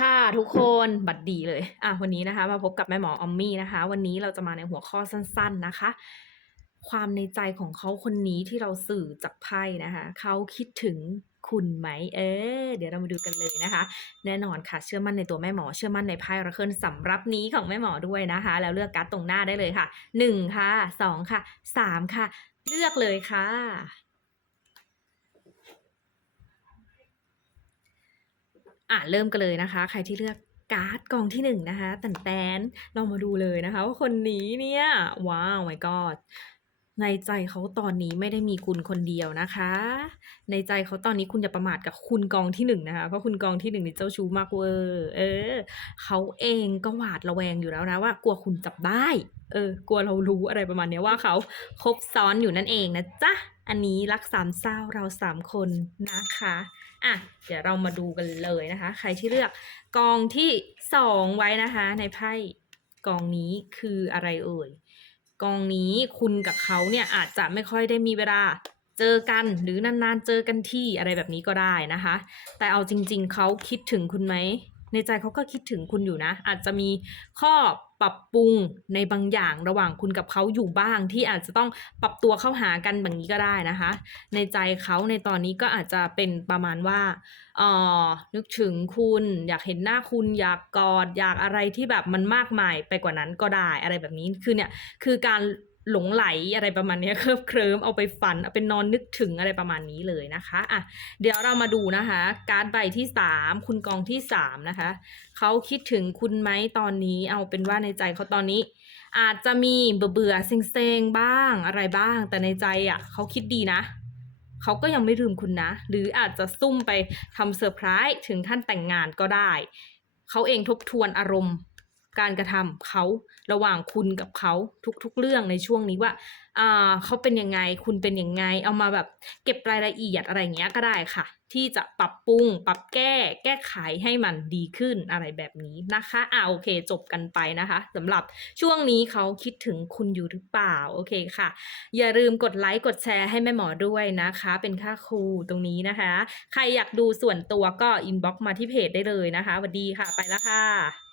ค่ะทุกคนบัดดีเลยอะวันนี้นะคะ มาพบกับแม่หมอออมมี่นะคะ วันนี้เราจะมาในหัวข้อสั้น ๆนะคะ ความในใจของเขาคนนี้ที่เราสื่อจากไพ่นะคะเขาคิดถึงคุณไหมเออเดี๋ยวเรามาดูกันเลยนะคะ แน่นอนค่ะเชื่อมั่นในตัวแม่หมอเชื่อมั่นในไพ่ราเคิลสำรับนี้ของแม่หมอด้วยนะคะ แล้วเลือกการ์ดตรงหน้าได้เลยค่ะหนึ่งค่ะสองค่ะสามค่ะ เลือกเลยค่ะ อะเริ่มกันเลยนะคะ ใครที่เลือกการ์ดกองที่หนึ่งนะคะแตนแตนเรามาดูเลยนะคะ ว่าคนนี้เนี่ย ว้าว my god ในใจเขาตอนนี้ไม่ได้มีคุณคนเดียวนะคะ ในใจเขาตอนนี้คุณอย่าประมาทกับคุณกองที่หนึ่งนะคะ เพราะคุณกองที่หนึ่งนี่เจ้าชู้มากเวอร์เออ เขาเองก็หวาดระแวงอยู่แล้วนะว่ากลัวคุณจับได้ เออ กลัวเรารู้อะไรประมาณเนี้ยว่าเขาคบซ้อนอยู่นั่นเองนะจ๊ะ อันนี้รักสามเศร้าเราสามคนนะคะอะเดี๋ยวเรามาดูกันเลยนะคะ ใครที่เลือกกองที่สองไว้นะคะ ในไพ่กองนี้คืออะไรเอ่ยกองนี้คุณกับเขาเนี่ยอาจจะไม่ค่อยได้มีเวลาเจอกันหรือนานๆเจอกันที่อะไรแบบนี้ก็ได้นะคะ แต่เอาจริง ๆเขาคิดถึงคุณไหม ในใจเขาก็คิดถึงคุณอยู่นะ อาจจะมีข้อปรับปรุงในบางอย่างระหว่างคุณกับเขาอยู่บ้าง ที่อาจจะต้องปรับตัวเข้าหากันแบบนี้ก็ได้นะคะ ในใจเขาในตอนนี้ก็อาจจะเป็นประมาณว่าเออนึกถึงคุณ อยากเห็นหน้าคุณอยากกอดอยากอะไรที่แบบมันมากมายไปกว่านั้นก็ได้อะไรแบบนี้คือเนี่ยคือการ หลงไหลอะไรประมาณนี้เคลิบเคลิ้มเอาไปฝันเอาไปนอนนึกถึงอะไรประมาณนี้เลยนะคะอะเดี๋ยวเรามาดูนะคะ การใบที่สามคุณกองที่สามนะคะเขาคิดถึงคุณไหมตอนนี้ เอาเป็นว่าในใจเขาตอนนี้ อาจจะมีเบื่อเบื่อเซ็งบ้างอะไรบ้าง แต่ในใจอะเขาคิดดีนะเขาก็ยังไม่ลืมคุณนะ หรืออาจจะซุ่มไปทำเซอร์ไพรส์ถึงขั้นแต่งงานก็ได้ เขาเองทบทวนอารมณ์ การกระทำเขาระหว่างคุณกับเขาทุกๆเรื่องในช่วงนี้ว่าอ่าเขาเป็นยังไงคุณเป็นยังไง เอามาแบบเก็บรายละเอียดอะไรเงี้ยก็ได้ค่ะ ที่จะปรับปรุง ปรับแก้ แก้ไขให้มันดีขึ้นอะไรแบบนี้นะคะอ่าโอเค จบกันไปนะคะสำหรับช่วงนี้เขาคิดถึงคุณอยู่หรือเปล่าโอเคค่ะ อย่าลืมกดไลค์กดแชร์ให้แม่หมอด้วยนะคะ เป็นค่าครูตรงนี้นะคะ ใครอยากดูส่วนตัวก็อินบ็อกมาที่เพจได้เลยนะคะสวัสดีค่ะไปแล้วค่ะ